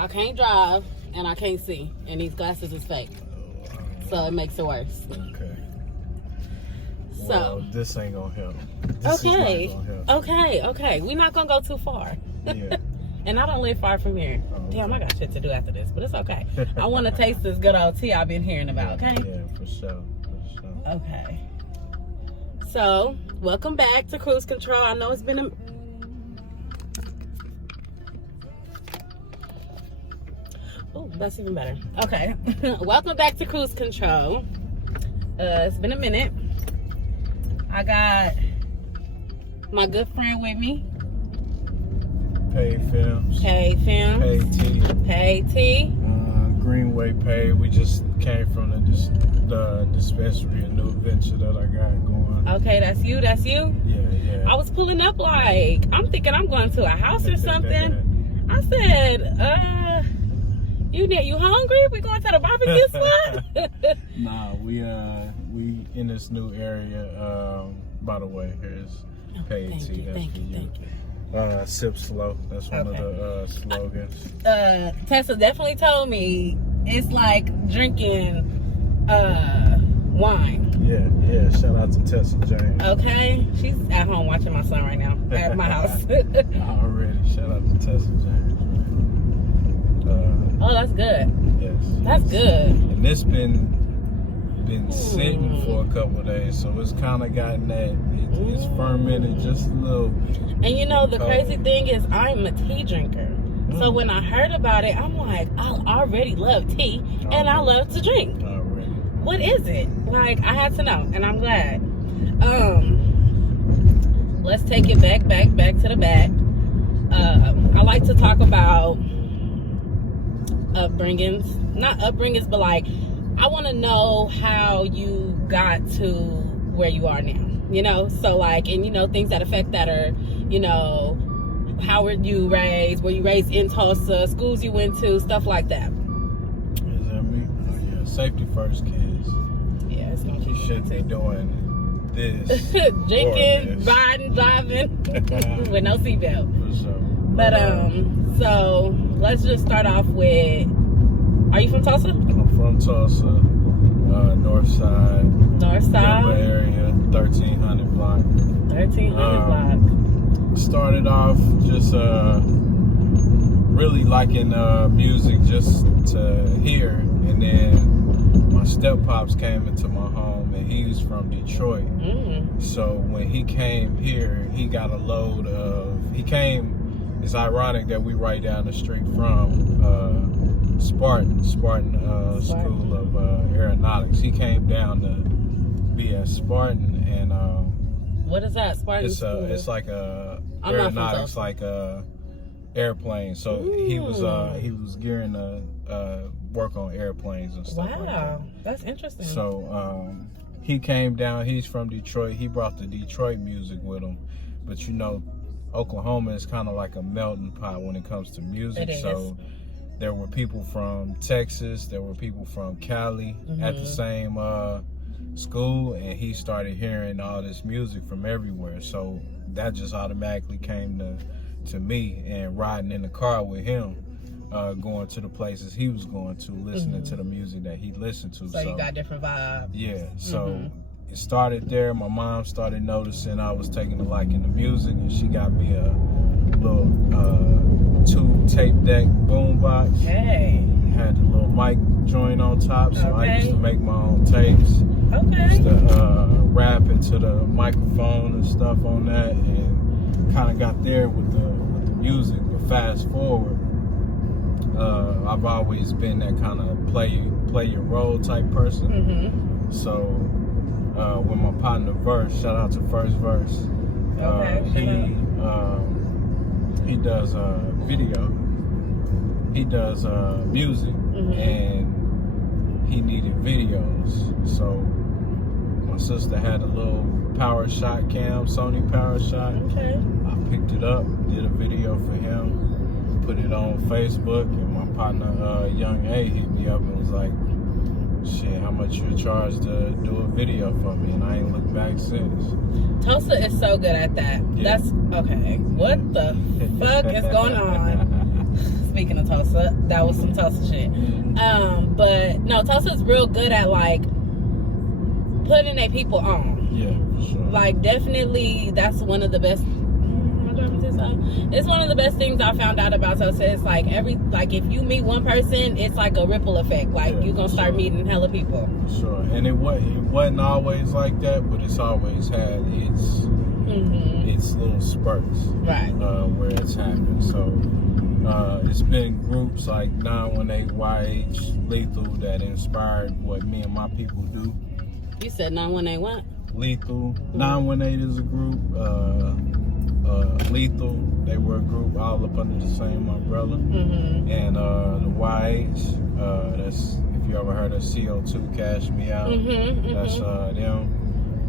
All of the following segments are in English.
I can't drive and I can't see, and these glasses is fake, so it makes it worse. Okay. So this ain't gonna help. Okay. We're not gonna go too far. Yeah. And I don't live far from here. Damn, I got shit to do after this, but it's okay. I want to taste this good old tea I've been hearing about. Okay. Yeah, for sure. Okay. So, welcome back to Cruise Control. I know it's been a... Oh, that's even better. Okay. Welcome back to Cruise Control. It's been a minute. I got my good friend with me. Pade Films. Pade Films. Pade T. Pade T. Greenway Pade. We just came from the dispensary, a new venture that I got going. Okay, that's you. Yeah. I was pulling up like, I'm thinking I'm going to a house or something. I said, you hungry? We going to the barbecue spot? Nah, we in this new area. By the way, here's Pade T. That's for you. Thank you. Sip slow. That's one of the slogans. Tessa definitely told me it's like drinking wine. Yeah. Shout out to Tessa James. Okay, she's at home watching my son right now at my house. Already. Shout out to Tessa James. Oh, that's good. Yes. That's good. And this been sitting for a couple of days, so it's kind of gotten that it's fermented just a little bit. And you know, the crazy thing is I'm a tea drinker. So when I heard about it, I'm like, I already love tea and I love to drink. Already. What is it? Like, I had to know, and I'm glad. Let's take it back to the back. I like to talk about upbringings. Not upbringings, but like, I want to know how you got to where you are now. You know, so like, and you know, things that affect that are, you know, how were you raised? Were you raised in Tulsa? Schools you went to? Stuff like that. Is that me? Oh, yeah. Safety first, kids. Yeah, it's gonna You shouldn't be doing this. Drinking, riding, driving with no seatbelt. For sure. But so let's just start off with. Are you from Tulsa? I'm from Tulsa, North Side. North Side. Denver area, 1300 block. 1300 block. Started off just really liking music just to hear, and then my step pops came into my home, and he's from Detroit. So when he came here, he got a load of. It's ironic that we right down the street from Spartan School of Aeronautics. He came down to be at Spartan, and what is that? Spartan? It's like aeronautics, like airplanes. So he was gearing to work on airplanes and stuff. Wow, like that. That's interesting. So he came down. He's from Detroit. He brought the Detroit music with him, but you know, Oklahoma is kind of like a melting pot when it comes to music. It is. So there were people from Texas, there were people from Cali at the same school, and he started hearing all this music from everywhere. So that just automatically came to me, and riding in the car with him, going to the places he was going to, listening to the music that he listened to. So you got different vibes. Yeah, so it started there. My mom started noticing I was taking a liking to music, and she got me a little tube tape deck boombox. Hey. Had the little mic joint on top, so I used to make my own tapes. Used to rap into the microphone and stuff on that, and kind of got there with the music. But fast forward, I've always been that kind of play your role type person. So with my partner Verse, shout out to First Verse. He does video. He does music, and he needed videos. So my sister had a little power shot cam, Sony power shot. I picked it up, did a video for him, put it on Facebook, and my partner Young A hit me up and was like, shit, how much you charge to do a video for me? And I ain't looked back since. Tulsa is so good at that. Yeah. That's okay. What the fuck is going on? Speaking of Tulsa, that was some Tulsa shit. But no, Tulsa's real good at like putting their people on. Yeah, for sure. Like definitely, that's one of the best. It's one of the best things I found out about Tulsa. It's like if you meet one person, it's like a ripple effect. Like you're gonna start meeting hella people. Sure, and it wasn't always like that, but it's always had its little spurts, right? Where it's happened. So it's been groups like 918YH, Lethal that inspired what me and my people do. You said 918 what? Lethal. 918 is a group. Lethal, they were a group all up under the same umbrella. And the YH, that's, if you ever heard of CO2, Cash Me Out, that's them.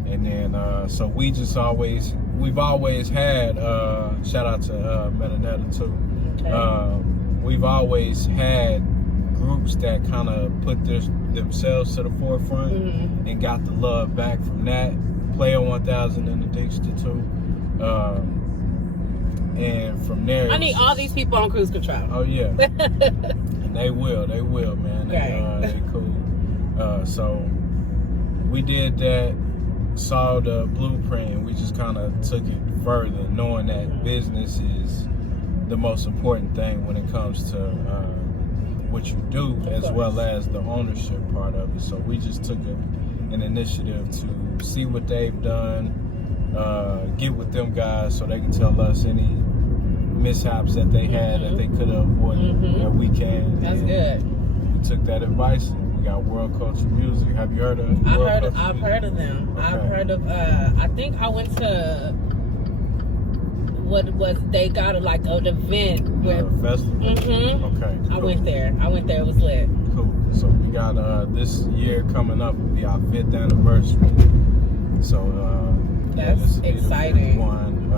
And then so we've always had, shout out to Metanetta too. Okay. We've always had groups that kind of put themselves to the forefront and got the love back from that. Player 1000 in the Dixie too. And from there, I need all these people on cruise control. Oh yeah, and they will, man. They cool. So we did that, saw the blueprint, and we just kind of took it further, knowing that business is the most important thing when it comes to what you do, as well as the ownership part of it. So we just took an initiative to see what they've done. Get with them guys so they can tell us any mishaps that they had that they could have avoided that we can. That's good. We took that advice. We got World Culture Music. Have you heard of them? I've heard of them. Okay. I've heard of I think I went to they got like an event where festival. Okay. Cool. I went there. It was lit. Cool. So we got this year coming up will be our 5th anniversary. So that's exciting. One,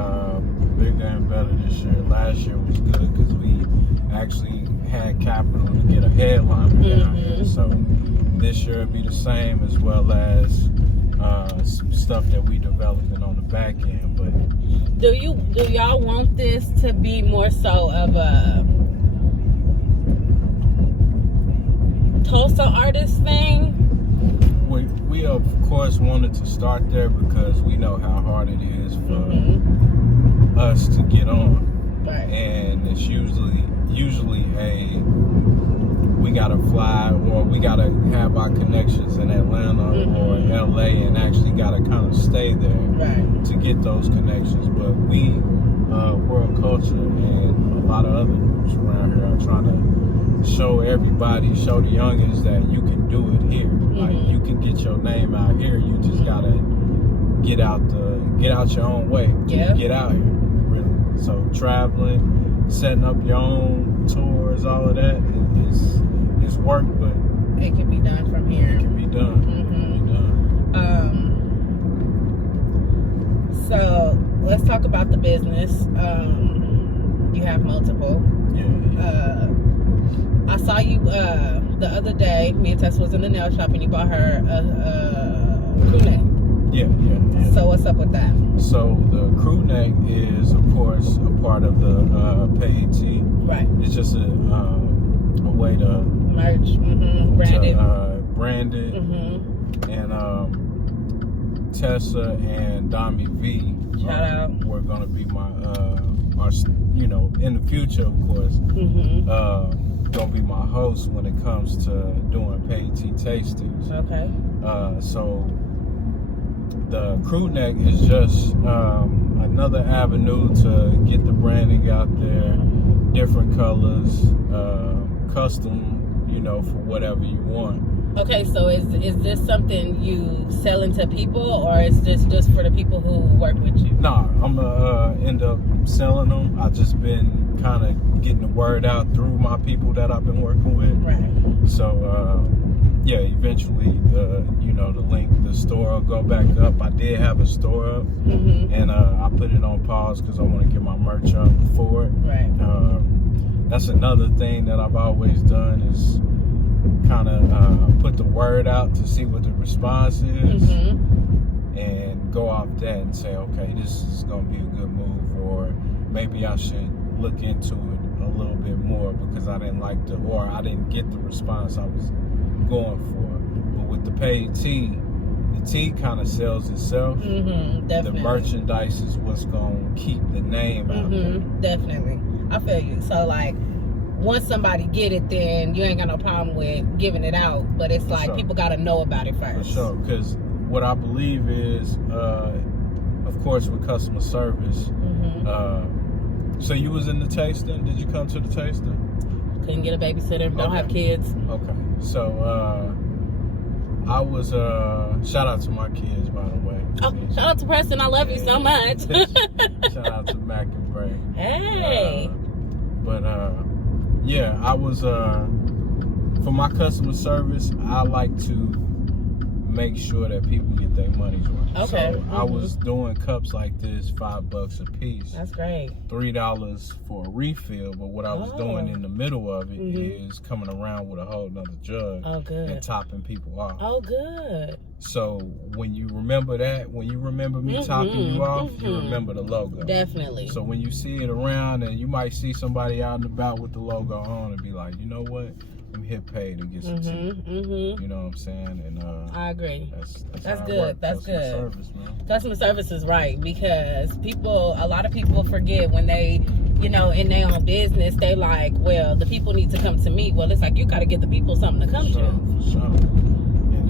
bigger and better this year. Last year was good because we actually had capital to get a headline down here. So this year will be the same, be the same, as well as some stuff that we developing on the back end. But do y'all want this to be more so of a Tulsa artist thing? We of course wanted to start there because we know how hard it is for us to get on, right. And it's usually we gotta fly or we gotta have our connections in Atlanta or LA and actually gotta kind of stay there to get those connections. But we, World Culture and a lot of other groups around here are trying to show everybody, show the youngins that you can do it here. Like you can get your name out here. You just gotta get out your own way. Get out here, really. So traveling, setting up your own tours, all of that is work, but it can be done from here. It can be done. So let's talk about the business. You have multiple. Yeah. I saw you the other day. Me and Tess was in the nail shop and you bought her a crew neck. Yeah. So what's up with that? So the crew neck is, of course, a part of the Pade. Right. It's just a way to merch, branded, and Tessa and Dami V. Shout out. We're gonna be my our, in the future, of course. Gonna be my host when it comes to doing Pade tastings. Okay. So the crew neck is just another avenue to get the branding out there, different colors, custom, for whatever you want. Okay, so is this something you selling to people, or is this just for the people who work with you? No, I'm gonna end up selling them. I've just been kind of getting the word out through my people that I've been working with. Right. So, eventually, the link, the store will go back up. I did have a store up, and I put it on pause because I want to get my merch up for it. Right. That's another thing that I've always done is kind of put the word out to see what the response is, and go off that and say, okay, this is going to be a good move, or maybe I should look into it a little bit more because I didn't get the response I was going for. But with the Pade tea, the tea kind of sells itself. Definitely. The merchandise is what's going to keep the name out there. Definitely. I feel you. So, like, once somebody get it, then you ain't got no problem with giving it out. But it's like people got to know about it first. For sure. Because what I believe is, of course, with customer service, so you was in the tasting? Did you come to the tasting? Couldn't get a babysitter. Don't have kids. Okay. So, I was, shout out to my kids, by the way. Oh, shout out to Preston. I love you so much. Shout out to Mac and Bray. Hey. Yeah, I was, for my customer service, I like to make sure that people get their money's worth. Okay. So I was doing cups like this, $5 a piece. That's great. $3 for a refill, but what I was doing in the middle of it is coming around with a whole nother jug and topping people off. Oh, good. So when you remember that, when you remember me topping you off, you remember the logo. Definitely. So when you see it around, and you might see somebody out and about with the logo on and be like, you know what? I'm hit Pade to get some tea. You know what I'm saying? And I agree. That's good. That's good. Service, man. Customer service is right, because a lot of people forget when they, in their own business, they like, well, the people need to come to me. Well, it's like you got to get the people something to come to. For sure. And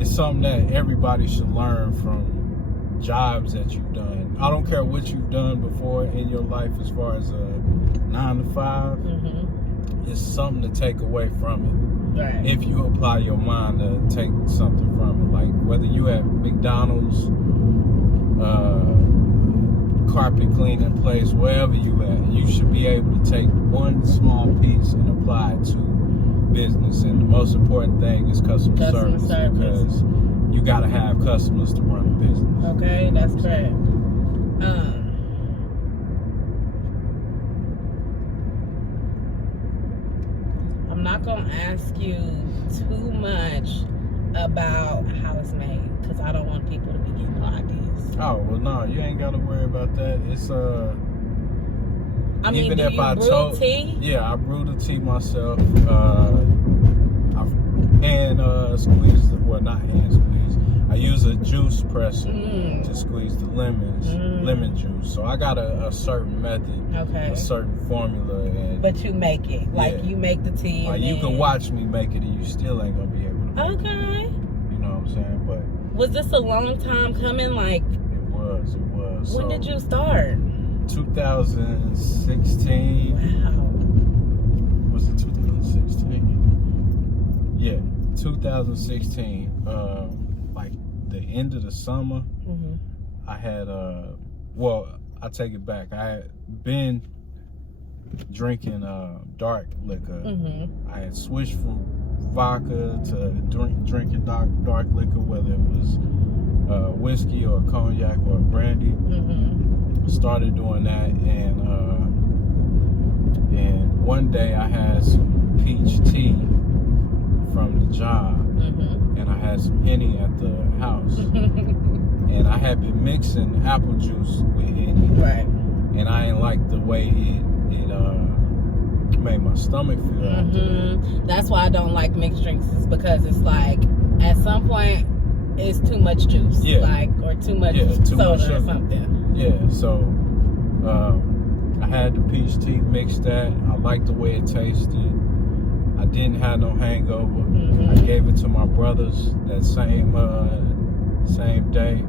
it's something that everybody should learn from jobs that you've done. I don't care what you've done before in your life as far as 9 to 5. It's something to take away from it. Right. If you apply your mind to take something from it, like whether you at McDonald's, carpet cleaning place, wherever you at, you should be able to take one small piece and apply it to business. And the most important thing is customer service, because you got to have customers to run a business. Okay, that's correct. I'm not gonna ask you too much about how it's made, because I don't want people to be getting no ideas. Oh well, no, you ain't gotta worry about that. It's I mean, even do if you I brew tea? Yeah, I brew the tea myself. I hand squeeze not hand squeeze. I use a juice presser to squeeze the lemon juice. So I got a certain method, a certain formula. But you make it. Like, you make the tea. Like, you can watch me make it and you still ain't going to be able to make it. You know what I'm saying? But was this a long time coming? Like, It was. When did you start? 2016. Wow. Was it 2016? Yeah, 2016. Like the end of the summer, I had well, I take it back. I had been drinking dark liquor. I had switched from vodka to drinking dark liquor, whether it was whiskey or cognac or brandy. Started doing that, and one day I had some peach tea from the job, and I had some Henny at the house, and I had been mixing apple juice with Henny, and I didn't like the way it made my stomach feel after. That's why I don't like mixed drinks, is because it's like at some point it's too much juice, or too much soda or something. Yeah, so I had the peach tea, mixed that. I liked the way it tasted. I didn't have no hangover. I gave it to my brothers that same day.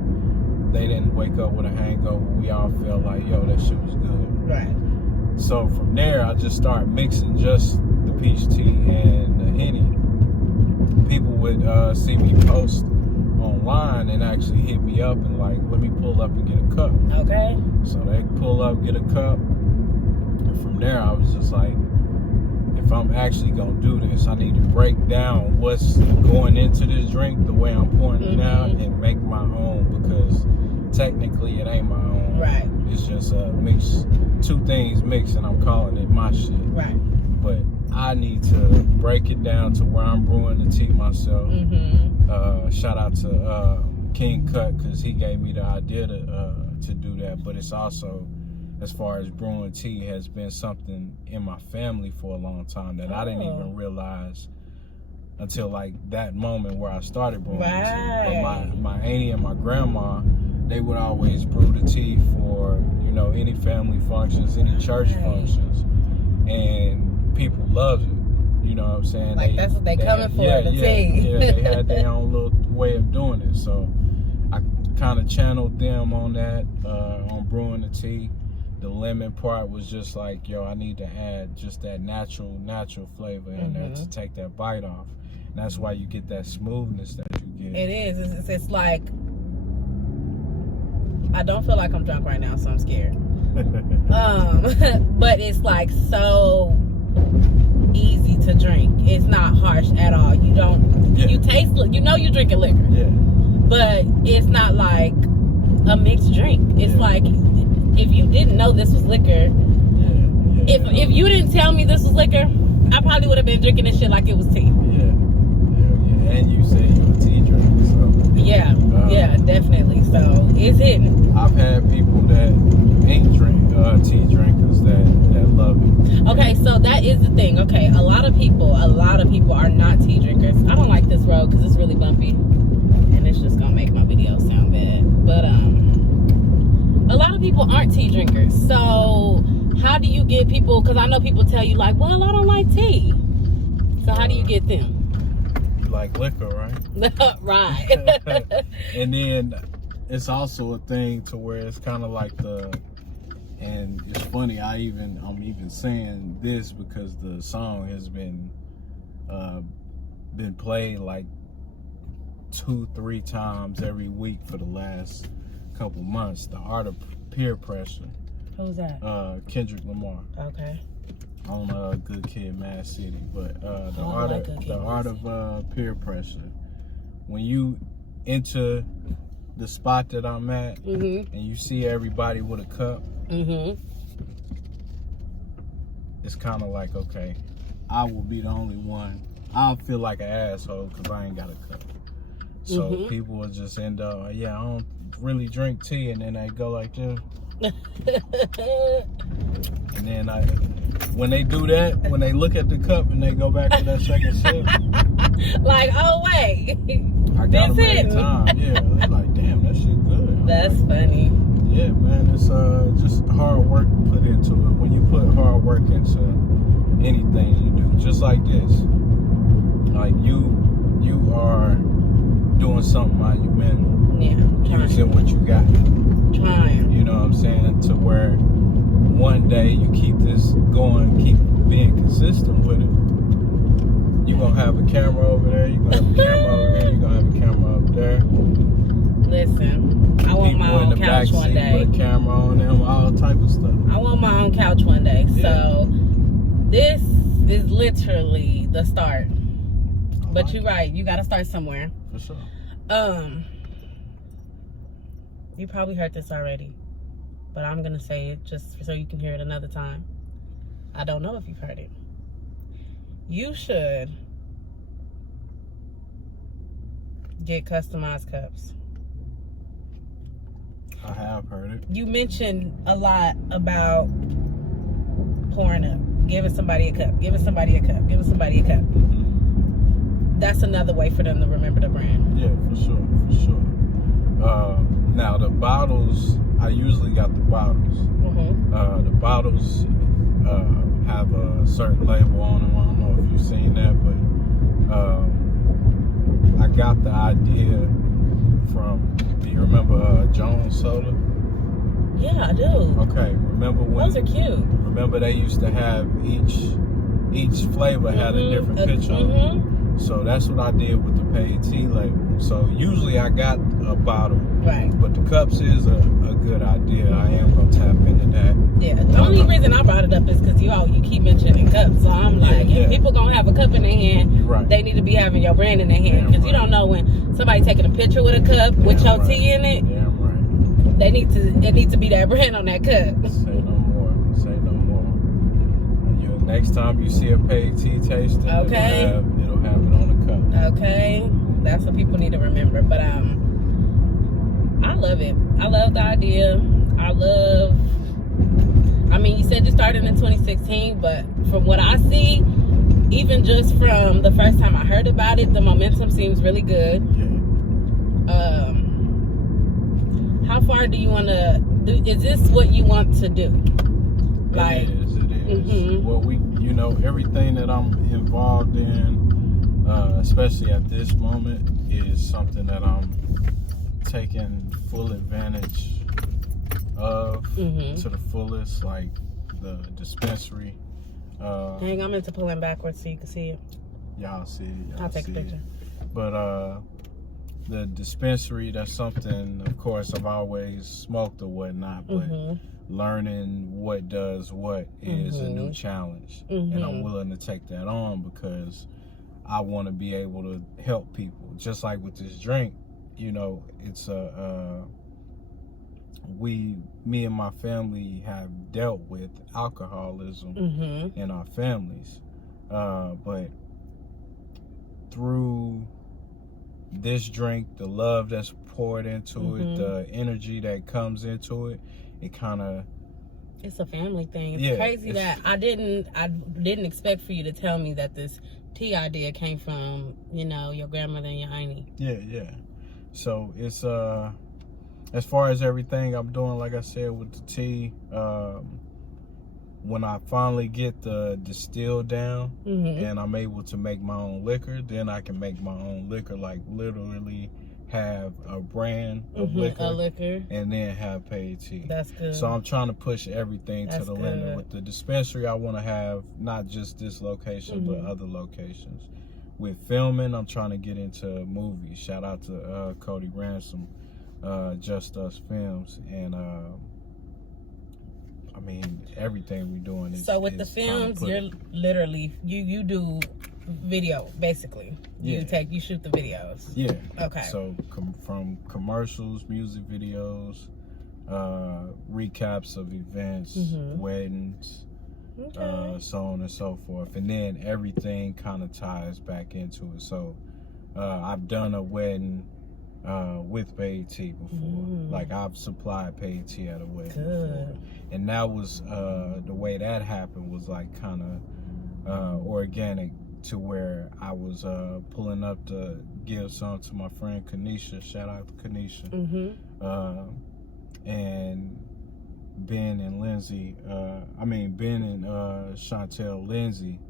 They didn't wake up with a hangover. We all felt like, yo, that shit was good. So from there, I just started mixing just the peach tea and the Henny. People would see me post online and actually hit me up and like, let me pull up and get a cup. So they pull up, get a cup, and from there I was just like, if I'm actually gonna do this, I need to break down what's going into this drink, the way I'm pouring it out, and make my own, because technically it ain't my own. It's just mix, two things mixed, and I'm calling it my shit. But I need to break it down to where I'm brewing the tea myself. Shout out to King Cut, because he gave me the idea to do that. But it's also as far as brewing tea has been something in my family for a long time that I didn't even realize until like that moment where I started brewing tea. But my auntie and my grandma, they would always brew the tea for, you know, any family functions, any church functions, and people loved it. You know what I'm saying? Like that's what they coming for, the tea. Yeah, they had their own little way of doing it. So I kind of channeled them on that, on brewing the tea. The lemon part was just like, yo, I need to add just that natural flavor in there to take that bite off. And that's why you get that smoothness that you get. It is. It's like, I don't feel like I'm drunk right now, so I'm scared. But it's like so easy to drink. It's not harsh at all. You don't, you taste, you know you're drinking liquor. Yeah. But it's not like a mixed drink. It's like, if you didn't know this was liquor, if you didn't tell me this was liquor, I probably would have been drinking this shit like it was tea. And you said you're a tea drinker, so. Yeah, definitely. So it's hitting. I've had people that ain't tea drinkers that love it. Okay, so that is the thing. Okay, a lot of people are not tea drinkers. I don't like this road because it's really bumpy, and it's just gonna make my video sound bad. But a lot of people aren't tea drinkers. So how do you get people? Because I know people tell you like, well, I don't like tea. So how do you get them? You like liquor, right? Right. And then it's also a thing to where it's kind of like and it's funny, I'm even saying this because the song has been played like 2-3 times every week for the last couple months. The Art of Peer Pressure. Who's that? Kendrick Lamar. Okay. On Good Kid, Mad City. But the art of peer pressure. When you enter the spot that I'm at and you see everybody with a cup, it's kind of like, okay, I will be the only one. I'll feel like an asshole because I ain't got a cup. So people will just end up, I don't really drink tea, and then they go like this. And then when they do that, when they look at the cup and they go back to that second sip, like, oh wait, I got them every time. Yeah, they're like, damn, that shit good. That's funny. Yeah, man, it's just hard work put into it. When you put hard work into anything you do, just like this, like you are doing something monumental. Yeah, using what you got. Trying. You know what I'm saying? To where one day you keep this going, keep being consistent with it. You're going to have a camera over there, you're going to have a camera over here, you're going to have a camera up there. Listen, I want my own couch one day. With a camera on them, all type of stuff. I want my own couch one day. Yeah. So this is literally the start. But you're right, you got to start somewhere. For sure. You probably heard this already, but I'm gonna say it just so you can hear it another time. I don't know if you've heard it. You should get customized cups. I have heard it. You mentioned a lot about pouring up, giving somebody a cup, giving somebody a cup, giving somebody a cup. That's another way for them to remember the brand. Yeah, for sure. Now the bottles, I usually got the bottles. The bottles have a certain label on them. I don't know if you've seen that, but I got the idea from, do you remember Jones Soda? Yeah, I do. Okay, remember when? Those are cute. Remember they used to have each flavor had a different picture on it. So that's what I did with the Pade tea label. So usually I got a bottle, right? But the cups is a good idea. I am gonna tap into that. Yeah. The only reason I brought it up is because you keep mentioning cups. So I'm like, if people gonna have a cup in their hand, they need to be having your brand in their hand, because you don't know when somebody taking a picture with a cup with your tea in it. Damn right. It needs to be that brand on that cup. Say no more. Next time you see a Pade tea tasting, okay, it'll have it on the cup. Okay, that's what people need to remember. But I love it. I love the idea. I love I mean, you said you started in 2016, but from what I see, even just from the first time I heard about it, the momentum seems really good. Yeah. How far do you want to do? Is this what you want to do? Like, it is. Mm-hmm. Well, everything that I'm involved in, especially at this moment, is something that I'm taking full advantage of to the fullest, like the dispensary. Dang, I meant to pull in backwards so you can see it. Y'all see it. I'll take a picture. But the dispensary, that's something, of course, I've always smoked or whatnot, but learning what does what is a new challenge. And I'm willing to take that on because I want to be able to help people. Just like with this drink, it's me and my family have dealt with alcoholism in our families. But through this drink, the love that's poured into it, the energy that comes into it, it's a family thing. It's crazy that I didn't expect for you to tell me that this tea idea came from, your grandmother and your auntie. Yeah. So it's as far as everything I'm doing, like I said, with the tea, when I finally get the distill down and I'm able to make my own liquor, then I can make my own liquor, like literally have a brand of liquor and then have Pade tea. That's good. So I'm trying to push everything to the limit. With the dispensary, I want to have not just this location, but other locations. With filming, I'm trying to get into movies. Shout out to Cody Ransom, Just Us Films, and I mean, everything we're doing is. So with the films, you're literally you do video basically. You shoot the videos. Yeah. Okay. So from commercials, music videos, recaps of events, weddings, so on and so forth, and then everything kind of ties back into it. So I've done a wedding with Pade tea before. Like I've supplied Pade tea at a wedding before, and that was the way that happened was like kind of organic, to where I was pulling up to give some to my friend Kanisha. Shout out to Kanisha. And Ben and Lindsay, Ben and Chantel Lindsay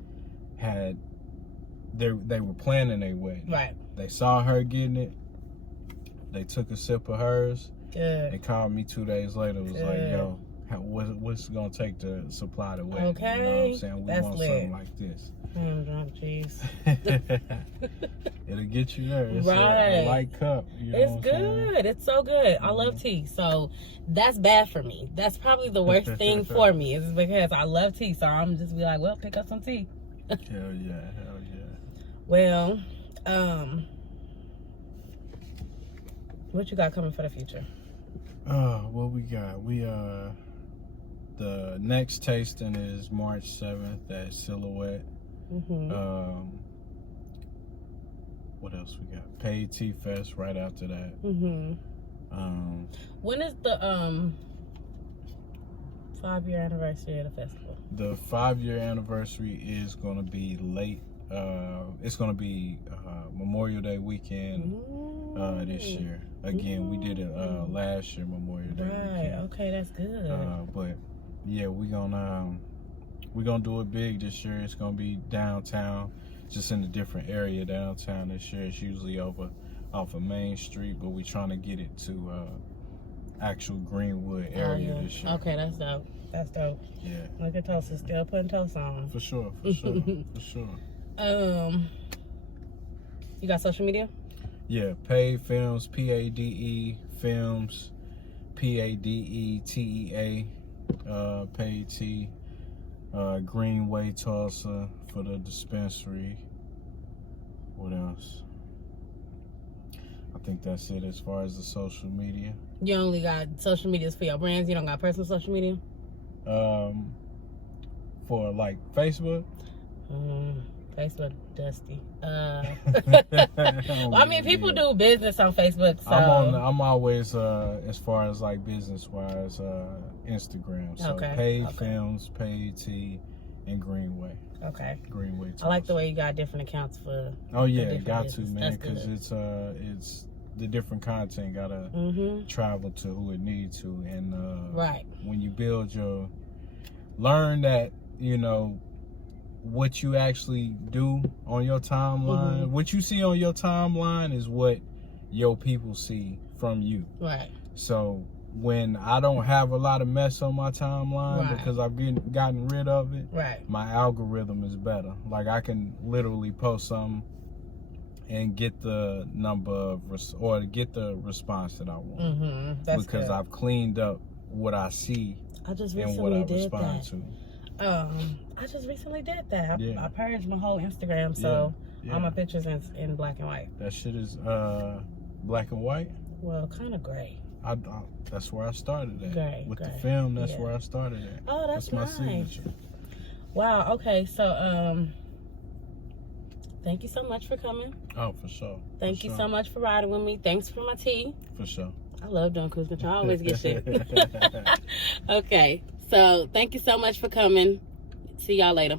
they were planning their wedding. Right. They saw her getting it. They took a sip of hers. Good. They called me 2 days later. It was like, yo, what's it gonna take to supply the wedding? Okay. You know what I'm saying? We want something like this. I'm drunk, jeez. It'll get you there. It's a light cup. It's good. It's so good. I love tea. So that's bad for me. That's probably the worst thing for me, is because I love tea. So I'm just be like, well, pick up some tea. Hell yeah. Well, what you got coming for the future? What we got? The next tasting is March 7th at Silhouette. What else we got? Pade Tea Fest right after that. When is the 5-year anniversary of the festival? The 5-year anniversary is going to be late. It's going to be Memorial Day weekend this year. Again, we did it last year, Memorial Day weekend. Okay, that's good. But yeah, we're gonna do it big this year. It's gonna be downtown, just in a different area downtown this year. It's usually off of Main Street, but we're trying to get it to actual Greenwood area this year. Okay, that's dope. That's dope. Yeah. Look at Tulsa, still putting Tulsa on. For sure. You got social media? Yeah, Pade Films, Pade Films, Padetea, Pade Tea, Greenway, Tulsa for the dispensary. What else? I think that's it as far as the social media. You only got social medias for your brands? You don't got personal social media? For like Facebook? Facebook dusty. Well, I mean, people do business on Facebook, so I'm always as far as like business wise, Instagram. So Pade Films, Pade T, and Greenway. Okay. Greenway. Tulsa. I like the way you got different accounts for. Oh yeah, got to, business. man, because it's the different content gotta travel to who it needs to, and right. When you build learn that, you know, what you actually do on your timeline, what you see on your timeline is what your people see from you. Right. So when I don't have a lot of mess on my timeline because I've gotten rid of it, my algorithm is better. Like I can literally post something and get the number of or get the response that I want. That's because good. I've cleaned up what I see I just and recently what I did respond that. to. I just recently did that. Yeah. I purged my whole Instagram, so all my pictures in black and white. That shit is black and white. Well, kind of gray. That's where I started at. Gray, with gray. the film. That's where I started at. Oh, that's my nice. signature. Wow. Okay. So thank you so much for coming. Oh, for sure. Thank you so much for riding with me. Thanks for my tea. For sure. I love doing cruise control. I always get shit. Okay. So thank you so much for coming. See y'all later.